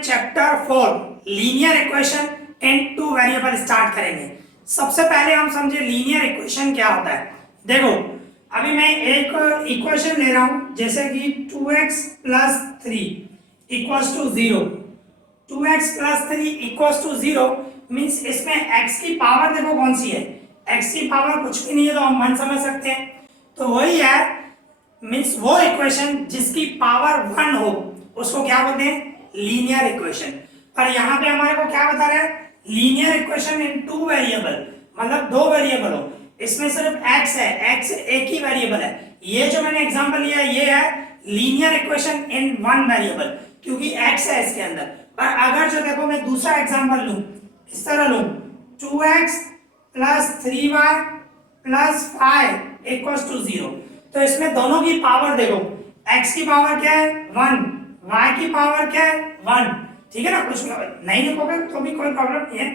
Chapter 4 linear equation in two variable start करेंगे। सबसे पहले हम समझे लीनियर इक्वेशन क्या होता है। देखो अभी मैं एक इक्वेशन ले रहा हूं जैसे कि 2x plus 3 equals to 0। 2x plus 3 equals to 0 means इसमें x की पावर देखो कौन सी है, x की पावर कुछ भी नहीं है तो हम 1 समझ सकते हैं। तो वही है मीन्स वो इक्वेशन जिसकी पावर 1 हो उसको क्या बोलते हैं, लीनियर इक्वेशन। पर यहाँ पे हमारे को क्या बता रहा है, linear equation in two variable, मतलब दो वेरिएबल हो, इसमें सिर्फ x है, x एक ही वेरिएबल है। ये जो मैंने एग्जांपल लिया ये है linear equation in one variable क्योंकि x है इसके अंदर। पर अगर जो देखो मैं दूसरा एग्जांपल लूं, इस तरह लूं 2x plus 3y plus 5 equals to 0, तो इसमें दोनों की पावर देखो, x की पावर क्या है 1, y की पावर क्या है 1। ठीक है ना, कुछ नहीं लिखोगे तो भी कोई प्रॉब्लम नहीं है,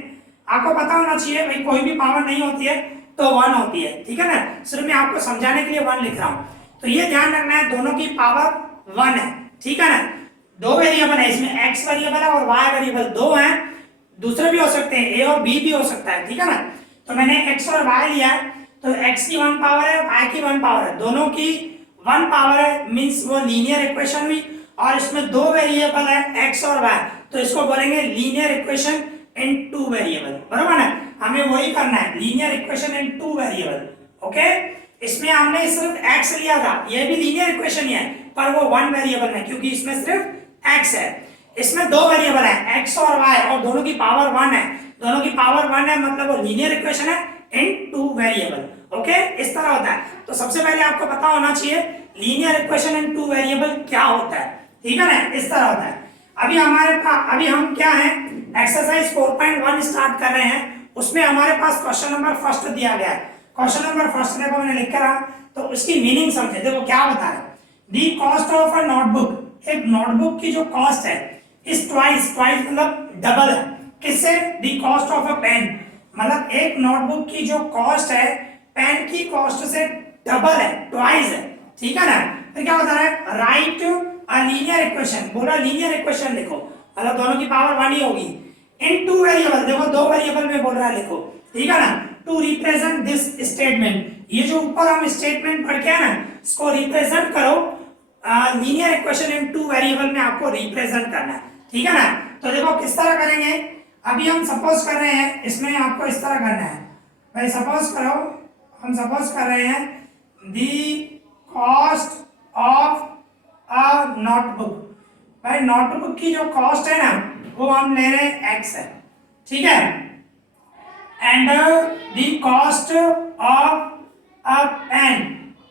आपको पता होना चाहिए भाई कोई भी पावर नहीं होती है तो 1 होती है। ठीक है ना, सिर्फ मैं आपको समझाने के लिए 1 लिख रहा हूं, तो ये ध्यान रखना है दोनों की पावर 1 है। ठीक है ना, दो वेरिएबल है इसमें, x वेरिएबल है और y वेरिएबल, दो हैं, दूसरे भी हो सकते हैं, a और b भी हो सकता है। ठीक है ना, तो मैंने x और y लिया है, तो x की 1 पावर है, y की 1 पावर है, दोनों की 1 पावर है मींस वो लीनियर इक्वेशन हुई। और इसमें दो वेरिएबल है x और y, तो इसको बोलेंगे linear equation in two variable. बरोबर ना, हमें वही करना है, linear equation in two variable. Okay, इसमें हमने सिर्फ x लिया था, ये भी लीनियर इक्वेशन ही है पर वो वन वेरिएबल में क्योंकि इसमें सिर्फ x है। इसमें दो वेरिएबल है x और y और दोनों की पावर 1 है, दोनों की पावर 1 है मतलब वो लीनियर इक्वेशन है इन टू वेरिएबल। ओके, इस तरह होता है। तो सबसे पहले आपको पता होना चाहिए linear equation in two variable क्या होता है। ठीक है ना, इस तरह होता है। अभी हम क्या है एक्सरसाइज 4.1 स्टार्ट कर रहे हैं, उसमें हमारे पास क्वेश्चन नंबर फर्स्ट दिया गया है। क्वेश्चन नंबर फर्स्ट देखो मैंने लिख कर तो उसकी मीनिंग समझे। देखो क्या बता रहा है, दी कॉस्ट ऑफ अ नोटबुक, एक नोटबुक की जो कॉस्ट है इस ट्वाइस मतलब डबल है, किससे, the cost of a pen, मतलब एक नोटबुक की जो कॉस्ट है पेन की कॉस्ट से डबल है, ट्वाइस है। ठीक है ना, फिर क्या बता रहा है, राइट अ लीनियर इक्वेशन, बोला लीनियर इक्वेशन लिखो, मतलब दोनों की पावर 1 ही होगी इन टू वेरिएबल, देखो दो वेरिएबल में बोल रहा है लिखो। ठीक है ना, टू रिप्रेजेंट दिस स्टेटमेंट, ये जो ऊपर हम स्टेटमेंट पढ़ के है ना इसको रिप्रेजेंट करो, linear equation in two variable में आपको रिप्रेजेंट करना है। ठीक है ना, तो देखो किस तरह करेंगे। अभी हम सपोज कर रहे हैं, इसमें आपको इस तरह करना है भाई, सपोज करो हम सपोज कर रहे हैं दी कॉस्ट ऑफ अ नोटबुक, भाई नोटबुक की जो कॉस्ट है ना वो हम ले रहे हैं x है। ठीक है, and the cost of a pen,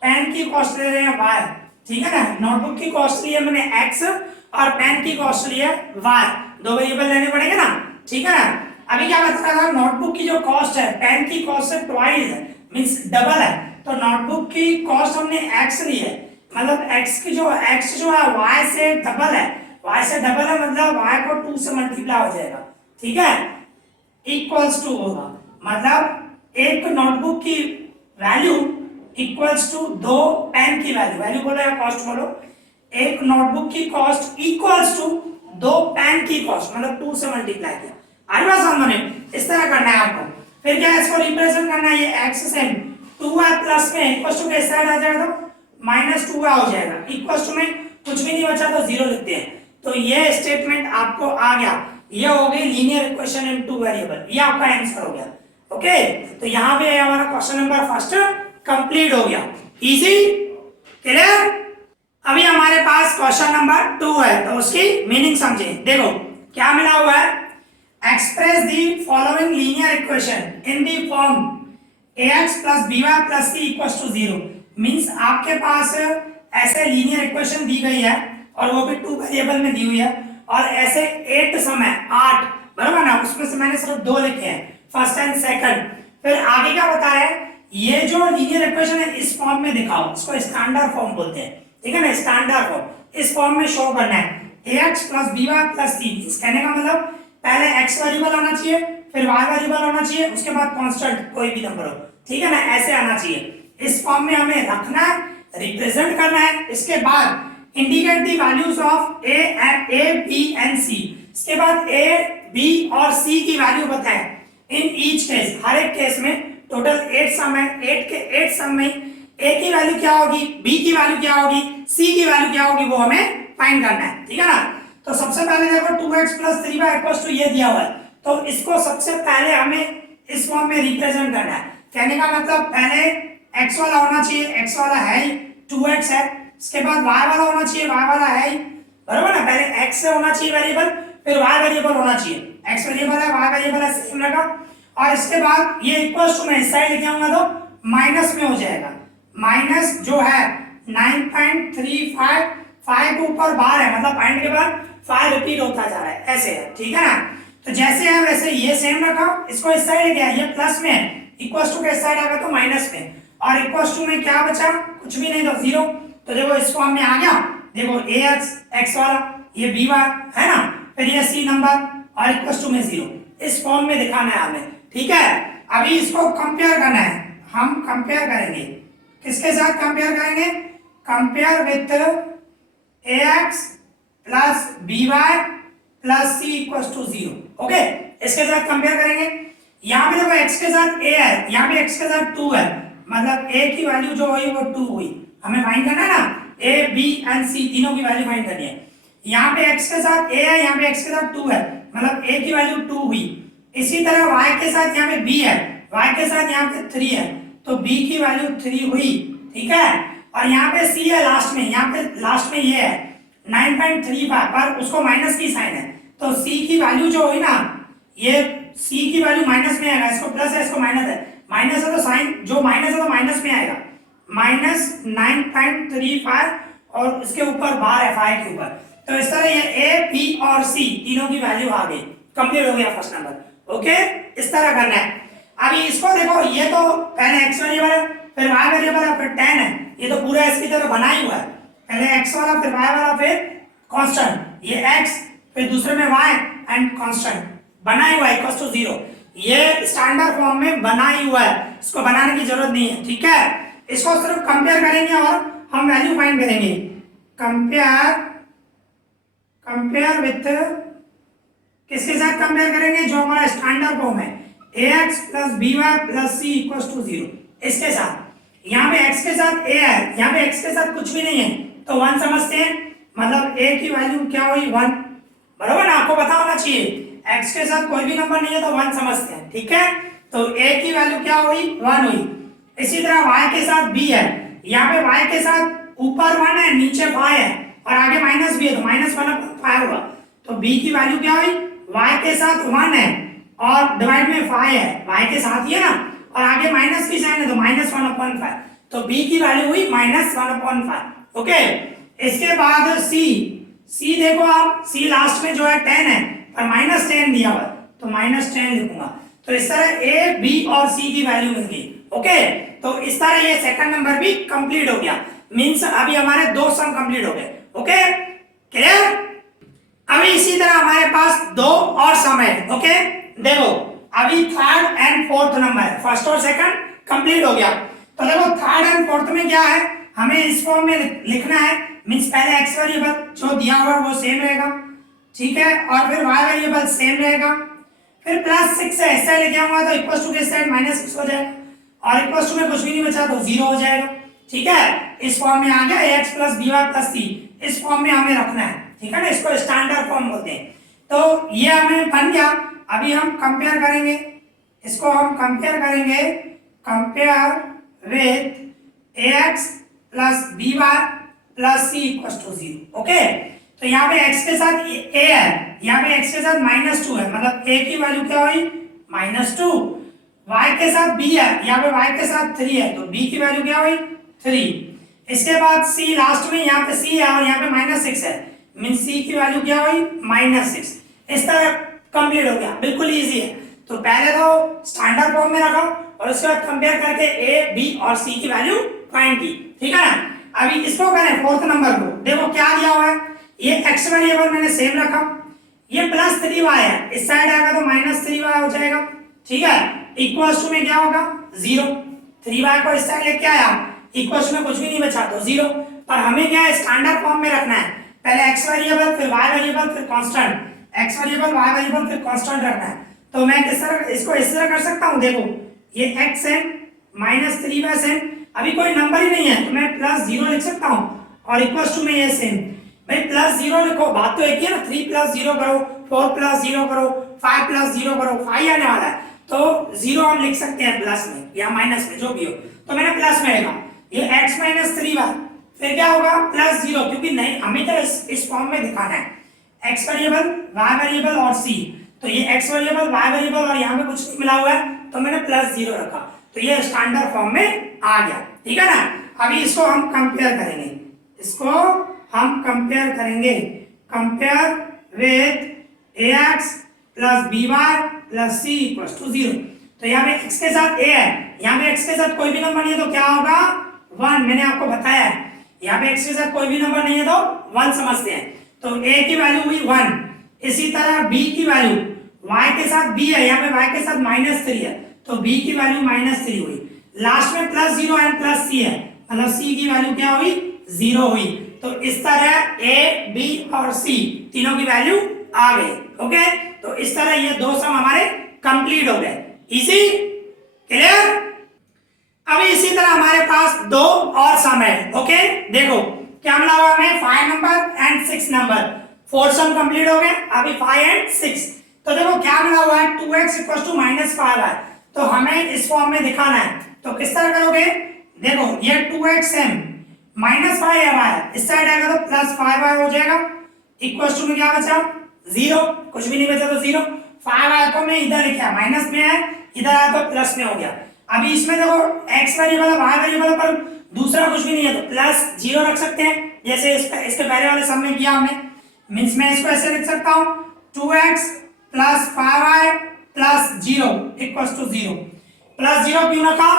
pen की कॉस्ट ले रहे हैं y। ठीक है ना, नोटबुक की कॉस्ट ली है मैंने x और पेन की कॉस्ट ली है y, दो वेरिएबल लेने पड़ेंगे ना। ठीक है ना, अभी क्या बता रहा था, नोटबुक की जो कॉस्ट है पेन की कॉस्ट से ट्वाइस है मींस डबल है, तो नोटबुक की कॉस्ट हमने x ली है, मतलब x जो है y से डबल है, y से डबल है मतलब y को 2 से मल्टीप्लाई हो जाएगा। ठीक है, इक्वल्स टू होगा, मतलब एक नोटबुक की वैल्यू इक्वल्स टू दो पेन की वैल्यू बोलो या कॉस्ट बोलो, एक नोटबुक की कॉस्ट इक्वल्स टू दो पेन की कॉस्ट, मतलब 2 से मल्टीप्लाई किया। आगे बात समझ में, इस तरह करना है आपको। फिर क्या इसको रिप्रेजेंट करना है, ये x से 2y प्लस में इक्वल्स टू के साइड आ जाएगा तो -2y हो जाएगा, इक्वल्स टू में कुछ भी नहीं बचा तो 0 लिखते हैं। तो ये स्टेटमेंट आपको आ गया, ये हो गई linear equation in two variable, ये आपका आंसर हो गया। ओके, तो यहाँ पे हमारा क्वेश्चन नंबर फर्स्ट कंप्लीट हो गया, इजी, क्लियर। अभी हमारे पास क्वेश्चन नंबर 2 है, तो उसकी मीनिंग समझे। देखो क्या मिला हुआ है, express the following linear equation in the form ax plus by plus c equals to 0, means आपके पास ऐसे लीनियर इक्वेशन दी गई है और वो भी टू वेरिएबल में दी हुई है और ऐसे 8 सम है, 8, बराबर ना, उसमें से मैंने सिर्फ 2 लिखे हैं, फर्स्ट एंड सेकंड। फिर आगे क्या बता रहा है, ये जो लीनियर इक्वेशन है इस फॉर्म में दिखाओ, इसको स्टैंडर्ड फॉर्म बोलते हैं। ठीक है ना, स्टैंडर्ड फॉर्म, इस फॉर्म में शो करना है ax plus by plus c, कहने का मतलब पहले x वेरिएबल आना चाहिए, फिर y वेरिएबल आना चाहिए, उसके बाद कांस्टेंट कोई भी नंबर हो। ठीक है ना, ऐसे आना चाहिए, इस फॉर्म में हमें रखना है, रिप्रेजेंट करना है। इसके बाद indicate the values of a b and c, इसके इसके बाद ए बी और सी की वैल्यू बताएं इन ईच केस, हर एक केस में टोटल 8 सम है, 8 के 8 सम में ए की वैल्यू क्या होगी, बी की वैल्यू क्या होगी, सी की वैल्यू क्या होगी, वो हमें फाइंड करना है, ठीक है ना। तो सबसे पहले देखो 2x + 3y = ये दिया हुआ है, तो इसको सबसे पहले हमें इस फॉर्म में रिप्रेजेंट करना है। कहने का मतलब पहले x वाला होना चाहिए, x वाला है ही 2x है, इसके बाद y वाला होना चाहिए, y वाला है ही, बराबर ना। पहले x से होना चाहिए वेरिएबल, फिर y वेरिएबल होना चाहिए, x वेरिएबल है, y वेरिएबल है, सेम रखा। और इसके बाद ये इक्वल्स टू में इस साइड लेके आऊंगा तो माइनस में हो जाएगा, माइनस जो है 9.35, 5 के ऊपर बार है, मतलब पॉइंट के बाद 5 रिपीट होता जा रहा है, ऐसे है, ठीक है ना। तो जैसे है वैसे ये सेम रखा, इसको इस साइड लेके आया, ये प्लस में है, इक्वल्स टू के इस साइड आएगा तो माइनस में, और इक्वल्स टू में क्या बचा, कुछ भी नहीं, तो 0। तो देखो इस फॉर्म में आ गया, देखो ax x वाला, ये by है ना, फिर ये c नंबर और इक्वल्स टू में 0, इस फॉर्म में दिखाना है हमें, ठीक है। अभी इसको कंपेयर करना है, हम कंपेयर करेंगे, किसके साथ कंपेयर करेंगे, compare with ax plus by plus c equals to 0, okay. इसके साथ कंपेयर करेंगे, यहाँ पे देखो x के साथ a है, यहाँ पे x के साथ 2 है, मतलब a की वैल्यू जो हुई वो 2 हुई, हमें फाइंड करना है ना, a b एंड c तीनों की वैल्यू फाइंड करनी है। यहाँ पे x के साथ a है, यहाँ पे x के साथ 2 है, मतलब a की वैल्यू 2 हुई। इसी तरह y के साथ यहाँ पे b है, y के साथ यहाँ पे 3 है, तो b की वैल्यू 3 हुई, ठीक है। और यहाँ पे c है लास्ट में, यहाँ पे लास्ट में ये है 9.35, पर उसको माइनस की साइन है, तो c की वैल्यू जो हुई ना, ये c की वैल्यू माइनस में आएगा, इसको प्लस है, इसको माइनस है, माइनस है तो साइन जो माइनस है तो माइनस में आएगा, -9.35 और इसके ऊपर बार है 5 के ऊपर। तो इस तरह ये a b और c तीनों की वैल्यू आ गई, कंप्लीट हो गया फर्स्ट नंबर, ओके। इस तरह करना है। अभी इसको देखो, ये तो पहले x वेरिएबल है, फिर y वेरिएबल है, फिर tan है, ये तो पूरा इसकी तरह बना ही हुआ है, पहले x वाला, फिर y वाला, फिर कांस्टेंट, ये x, फिर दूसरे में y एंड कांस्टेंट बना ही हुआ है इक्वल्स टू 0, ये स्टैंडर्ड फॉर्म में बना ही हुआ है, इसको बनाने की जरूरत नहीं है, ठीक है। इसको सिर्फ कंपेयर करेंगे और हम वैल्यू फाइंड करेंगे, कंपेयर विथ, किसके साथ कंपेयर करेंगे, जो हमारा स्टैंडर्ड फॉर्म है ax + by + c = 0, इसके साथ। यहाँ पे x के साथ a है, यहाँ पे x के साथ कुछ भी नहीं है, तो 1 समझते हैं, मतलब a की वैल्यू क्या हुई 1, बराबर ना, आपको पता होना चाहिए, x के साथ कोई भी नंबर नहीं है तो 1 समझते हैं, ठीक है। तो a की वैल्यू क्या हुई 1 हुई। इसी तरह y के साथ b है, यहाँ पे y के साथ ऊपर 1 है, नीचे 5 है, और आगे माइनस भी है, तो -1/5 हुआ, तो b की वैल्यू क्या हुई, y के साथ 1 है और डिवाइड में 5 है, y के साथ ही है ना, और आगे माइनस की साइन है तो -1/5, तो b की वैल्यू हुई -1/5, ओके। इसके बाद c देखो आप, c लास्ट में जो है 10 है, पर -10 दिया हुआ है, तो -10 लिखूंगा। तो इस तरह a b और c की वैल्यू मिल गई, ओके। तो इस तरह ये सेकंड नंबर भी कंप्लीट हो गया, मींस अभी हमारे 2 सम कंप्लीट हो गए, ओके, क्लियर। अभी इसी तरह हमारे पास 2 और सम है, ओके। देखो अभी थर्ड एंड फोर्थ नंबर है, फर्स्ट और सेकंड कंप्लीट हो गया, तो देखो थर्ड एंड फोर्थ में क्या है, हमें इस फॉर्म में लिखना है, मींस पहले x वेरिएबल जो दिया हुआ है वो सेम रहेगा, ठीक है, और फिर y वेरिएबल सेम रहेगा, फिर +6 है, इस साइड लेके आऊंगा तो इक्वल्स टू के साइड -6 हो जाएगा, और इक्वल्स टू में कुछ भी नहीं बचा तो 0 हो जाएगा, ठीक है। इस फॉर्म में आ गया ax + by + c, इस फॉर्म में हमें रखना है, ठीक है ना, इसको स्टैंडर्ड फॉर्म बोलते हैं। तो ये हमें बन गया। अभी हम कंपेयर करेंगे, इसको हम कंपेयर करेंगे, compare with ax + by + c = 0, okay. तो यहाँ पे x के साथ a है, यहाँ पे x के साथ -2 है, मतलब a की वैल्यू क्या हुई -2, y के साथ b है, यहाँ पे y के साथ 3 है, तो b की वैल्यू क्या हुई 3। इसके बाद c लास्ट में, यहाँ पे c है और यहाँ पे -6 है, मीन c की वैल्यू क्या हुई -6। इस तरह कंप्लीट हो गया, बिल्कुल इजी है। तो पहले तो स्टैंडर्ड फॉर्म में रखा और उसके बाद कंपेयर करके a b और c की वैल्यू फाइंड की, ठीक है ना। अभी इसको करें फोर्थ नंबर को, देखो क्या दिया हुआ है, ये x वेरिएबल मैंने सेम रखा, ये +3y है, इस साइड आएगा तो -3y हो जाएगा, ठीक है। इक्वल्स टू में क्या होगा 0, 3y को इस साइड लेके आया, इक्वल्स में कुछ भी नहीं बचा तो 0, पर हमें क्या है स्टैंडर्ड फॉर्म में रखना है, पहले x वेरिएबल, फिर y वेरिएबल, फिर constant, X variable Y variable फिर कांस्टेंट रखना है। तो मैं किस तरह इसको इस तरह कर सकता हूँ, देखो ये एक्स है माइनस 3/n, अभी कोई नंबर ही नहीं है तो मैं प्लस 0 लिख सकता हूँ और इक्वल टू में ये सेम भाई प्लस 0 लिखो, बात तो एक ही है ना, 3 प्लस 0 करो, 4 प्लस 0 करो, 5 प्लस 0 करो, 5 आने वाला है तो 0 हम लिख सकते हैं प्लस में या माइनस में जो भी हो, तो मैंने प्लस में लिखा ये x माइनस 3y, फिर क्या होगा प्लस 0, क्योंकि नहीं हमें तो इस फॉर्म में दिखाना है x वेरिएबल y वेरिएबल और c, तो ये x वेरिएबल y वेरिएबल और यहाँ पे कुछ नहीं मिला हुआ है तो मैंने प्लस 0 रखा, तो ये स्टैंडर्ड फॉर्म में आ गया, ठीक है ना। अभी इसको हम कंपेयर करेंगे, इसको हम कंपेयर करेंगे, compare with ax plus by plus c equals to 0। तो यहाँ पे x के साथ a है, यहाँ पे x के साथ कोई भी नंबर नहीं है तो क्या होगा 1, मैंने आपको बताया है यहाँ पे x के साथ कोई भी नंबर नहीं है तो 1 समझते हैं, तो a की वैल्यू हुई 1। इसी तरह b की वैल्यू, y के साथ b है, यहाँ पे y के साथ -3 है तो b की वैल्यू -3 हुई, लास्ट में प्लस 0 एंड प्लस c है मतलब c की वैल्यू क्या हुई 0 हुई। तो इस तरह a b और c तीनों की वैल्यू आ गई। ओके, तो इस तरह ये दो सम हमारे कंप्लीट हो गए, इजी क्लियर। अभी इसी तरह हमारे पास दो और सम है। ओके, देखो क्या मिला हुआ हमें 5 number and 6 number, 4 sum complete हो गए, अभी 5 एंड 6। तो देखो क्या मिला हुआ है 2x इक्वल टू -5y, तो हमें इस फॉर्म में दिखाना है, तो किस तरह करोगे, देखो ये 2x है -5y है, इस साइड आएगा तो +5y हो जाएगा, इक्वल टू में क्या बचा 0, कुछ भी नहीं बचा तो 0, 5 आया तो मैं इधर लिखा माइनस में है, इधर आया तो प्लस में हो गया। अभी इसमें देखो x वेरिएबल है y वेरिएबल पर दूसरा कुछ भी नहीं है तो प्लस 0 रख सकते हैं, जैसे इसके पहले वाले सम में किया हमने, मींस मैं इसको ऐसे लिख सकता हूं 2x plus 5y plus 0 equals to 0। Plus 0 क्यों रखा,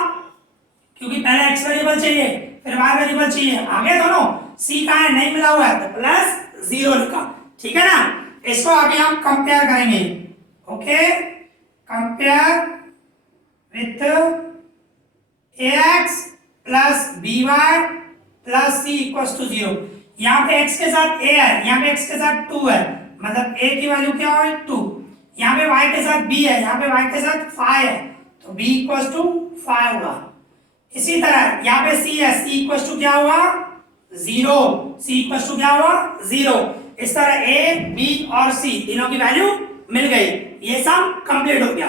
क्योंकि पहले x वेरिएबल चाहिए फिर y वेरिएबल चाहिए, आगे दोनों c का है नहीं मिला हुआ है तो प्लस 0 लिखा, ठीक है ना। इसको अभी हम कंपेयर करेंगे। Okay, compare with ax plus by plus c equals to 0। यहाँ पे x के साथ a है, यहाँ पे x के साथ 2 है, मतलब a की वैल्यू क्या है 2, यहाँ पे y के साथ b है, यहाँ पे y के साथ 5 है तो b इक्वल्स टू 5 होगा। इसी तरह यहाँ पे c है, c इक्वल्स टू क्या हुआ 0, c इक्वल्स टू क्या हुआ 0। इस तरह a b और c तीनों की वैल्यू मिल गई, ये सम कंप्लीट हो गया।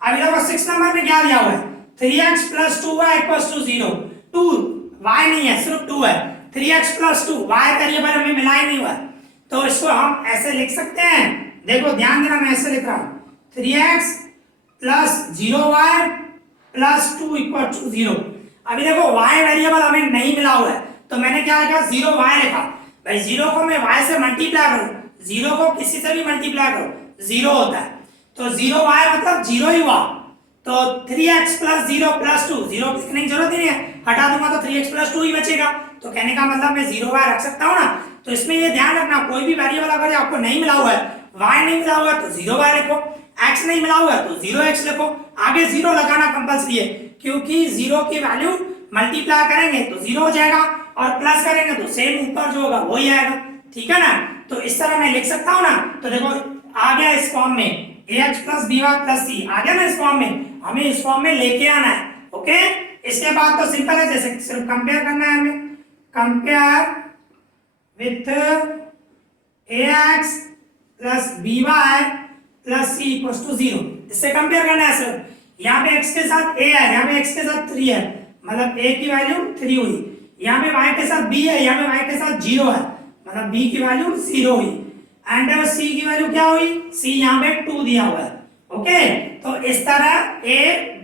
अभी देखो 6 नंबर में क्या दिया हुआ है 3x plus 2y equals to 0, 2 y नहीं है सिर्फ 2 है, 3x प्लस 2 y वेरिएबल हमें मिला ही नहीं हुआ, तो इसको हम ऐसे लिख सकते हैं, देखो ध्यान देना मैं ऐसे लिख रहा हूं 3x plus 0y plus 2 equal to 0। अभी देखो y वेरिएबल हमें नहीं मिला हुआ है तो मैंने क्या लिखा 0y लिखा, भाई 0 को मैं y से मल्टीप्लाई करूं, 0 को किसी से भी मल्टीप्लाई करो 0 होता है, तो 0y मतलब 0 ही हुआ, तो 3x प्लस 0 प्लस 2, 0 लिखने की जरूरत ही नहीं है, हटा दूंगा तो 3x प्लस 2 ही बचेगा, तो कहने का मतलब मैं 0y रख सकता हूँ ना। तो इसमें ये ध्यान रखना कोई भी वेरिएबल अगर आपको नहीं मिला हुआ है, y नहीं मिला हुआ है तो 0y लिखो, x नहीं मिला हुआ है तो 0x लिखो, आगे 0 लगाना कंपल्सरी है क्योंकि 0 की वैल्यू मल्टीप्लाई करेंगे तो 0 हो जाएगा और प्लस करेंगे तो सेम ऊपर जो होगा वही आएगा, ठीक है ना। तो इस तरह मैं लिख सकता हूँ ना, तो देखो आ गया इस फॉर्म में ax plus by plus c आ गया ना इस फॉर्म में, हमें इस फॉर्म में लेके आना है। ओके, इसके बाद तो सिंपल है, जैसे सिर्फ कंपेयर करना है हमें, compare with ax plus by plus c equals to 0, इससे कंपेयर करना है सिर्फ, यहाँ पे x के साथ a है, यहाँ पे x के साथ 3 है, मतलब a की वैल्यू 3 हुई, यहाँ पे y के साथ b है, यहाँ पे y के साथ 0 है, मतलब b की वैल्यू 0 हुई, एंड c की वैल्यू क्या हुई, c यहाँ पे 2 दिया हुआ है। ओके, तो इस तरह a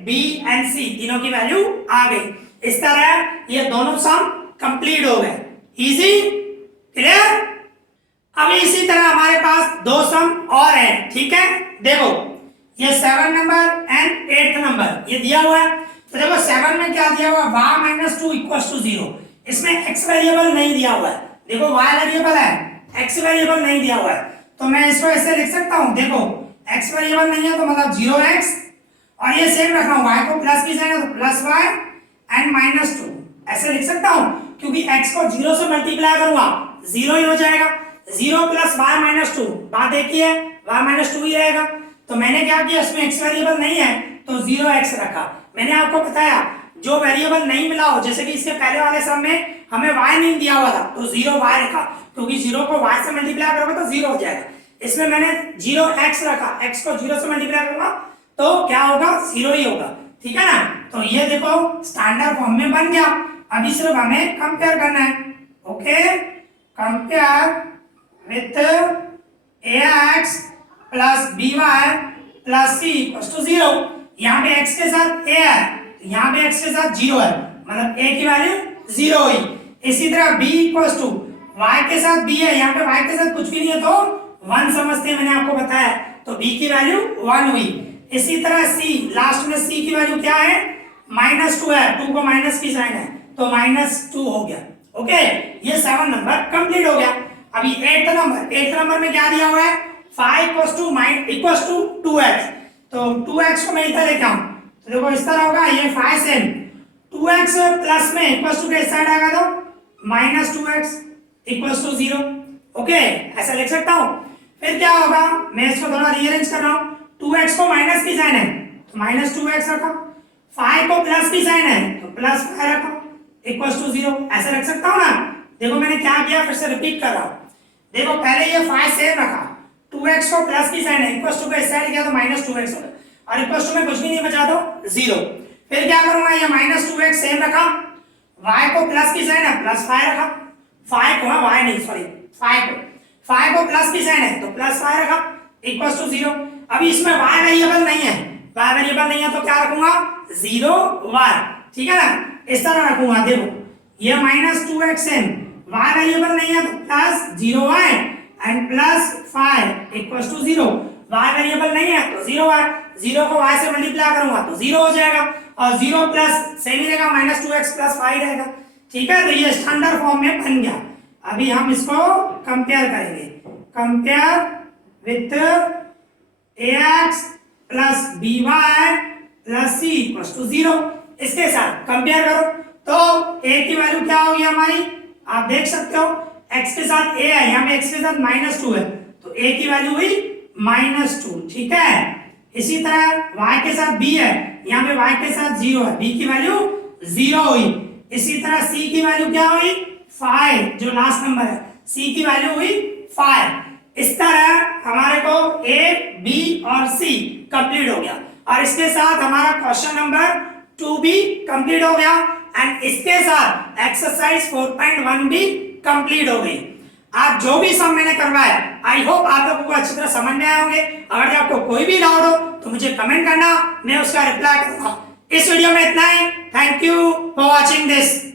b एंड c तीनों की वैल्यू आ गई, इस तरह ये दोनों सम कंप्लीट हो गए, इजी क्लियर। अभी इसी तरह हमारे पास दो सम और है, ठीक है, देखो ये 7 नंबर एंड 8 नंबर ये दिया हुआ है, तो देखो 7 में क्या दिया हुआ y माइनस 2 इक्वल्स टू 0, इसमें x वेरिएबल नहीं दिया हुआ है, देखो y वेरिएबल है x वेरिएबल नहीं दिया हुआ है, तो मैं इसको ऐसे लिख सकता हूं, देखो x वेरिएबल नहीं है तो मतलब 0x, और ये सेम रखना हूं y को प्लस की जाएगा तो प्लस y एंड माइनस 2 ऐसे लिख सकता हूं, क्योंकि x को 0 से मल्टीप्लाई करूंगा 0 ही हो जाएगा, 0 प्लस y माइनस 2, बात एक ही है, y माइनस 2 ही रहेगा। तो मैंने क्या किया, इसमें x वेरिएबल नहीं है तो 0x रखा। मैंने आपको बताया जो वेरिएबल नहीं मिला हो, जैसे कि इसके पहले वाले सम में हमें y नहीं दिया हुआ था तो 0y रखा, क्योंकि 0 को y से मल्टीप्लाई करोगे तो 0 हो जाएगा। इसमें मैंने 0x रखा, x को 0 से मल्टीप्लाई करूंगा तो क्या होगा, 0 ही होगा, ठीक है ना। तो ये देखो स्टैंडर्ड फॉर्म में बन गया। अभी सिर्फ हमें कंपेयर करना है, okay. Compare with ax plus by plus c equals to 0। यहाँ पे x के साथ a है, यहाँ पे x के साथ 0 है, मतलब a की वैल्यू 0 हुई। इसी तरह b इक्वल्स टू y के साथ b है, यहाँ पे y के साथ कुछ भी नहीं है तो 1 समझते हैं, मैंने आपको बताया, तो b की वैल्यू 1 हुई। इसी तरह c, लास्ट में c की वैल्यू क्या है, -2 है, 2 को माइनस की साइन है तो -2 हो गया, ओके। ये 7 नंबर कंप्लीट हो गया। अभी 8th नंबर में क्या दिया हुआ है, 5 इक्वल्स टू 2x, तो 2x को मैं इधर लेके आऊं तो देखो इस तरह होगा, ये 5 सेम 2x प्लस में इक्वल्स टू के साइड आएगा तो -2x इक्वल्स टू 0, ओके, ऐसा लिख सकता हूं। फिर क्या होगा, मैं इसको थोड़ा रीअरेंज कर रहा हूं, 2x को माइनस की साइन है तो -2x रखा, 5 को प्लस की साइन है तो +5 रखा इक्वल्स टू 0, ऐसा रख सकता हूं ना। देखो मैंने क्या किया, फिर से रिपीट कर रहा हूं। देखो पहले ये 5 सेम रखा, 2x को प्लस की साइन है, इक्वल्स टू का इस साइड गया तो -2x हो गया, और इक्वल्स टू में कुछ भी नहीं बचा तो 0। फिर क्या करूंगा, ये -2x सेम रखा, y को प्लस की साइन है +5 रखा, 5 को y नहीं सॉरी 5 को प्लस की साइन है तो +5 रखा इक्वल्स टू 0। अभी इसमें y वेरिएबल नहीं है, y वेरिएबल नहीं है तो क्या रखूंगा, 0 y, ठीक है ना, इस तरह रखूंगा। देखो ये -2x सेम, y वेरिएबल नहीं है तो +0y and +5 equals to 0, y variable नहीं है तो 0y, 0 को y से मल्टीप्लाई करूंगा तो 0 हो जाएगा, और 0 प्लस सेम ही रहेगा, -2x + 5 रहेगा, ठीक है। तो ये स्टैंडर्ड फॉर्म में बन गया। अभी हम इसको कंपेयर करेंगे, compare with ax plus by plus c equals to 0, इसके साथ कंपेयर करो तो a की वैल्यू क्या होगी हमारी, आप देख सकते हो x के साथ a है, यहाँ पे x के साथ -2 है तो a की वैल्यू हुई -2, ठीक है। इसी तरह y के साथ b है, यहाँ पे y के साथ 0 है, b की वैल्यू 0 हुई। इसी तरह c की वैल्यू क्या हुई, 5, जो लास्ट नंबर है c की वैल्यू हुई 5। इस तरह हमारे को a b और c कंप्लीट हो गया, और इसके साथ हमारा क्वेश्चन नंबर 2 भी कंप्लीट हो गया, एंड इसके साथ एक्सरसाइज 4.1 भी कंप्लीट हो गई। आज जो भी सम मैंने करवाया, आई होप आप लोगों को अच्छी तरह समझ में आए होंगे। अगर आपको कोई भी डाउट हो तो मुझे कमेंट करना, मैं उसका रिप्लाई करूंगा। इस वीडियो में इतना ही। Thank you for watching this.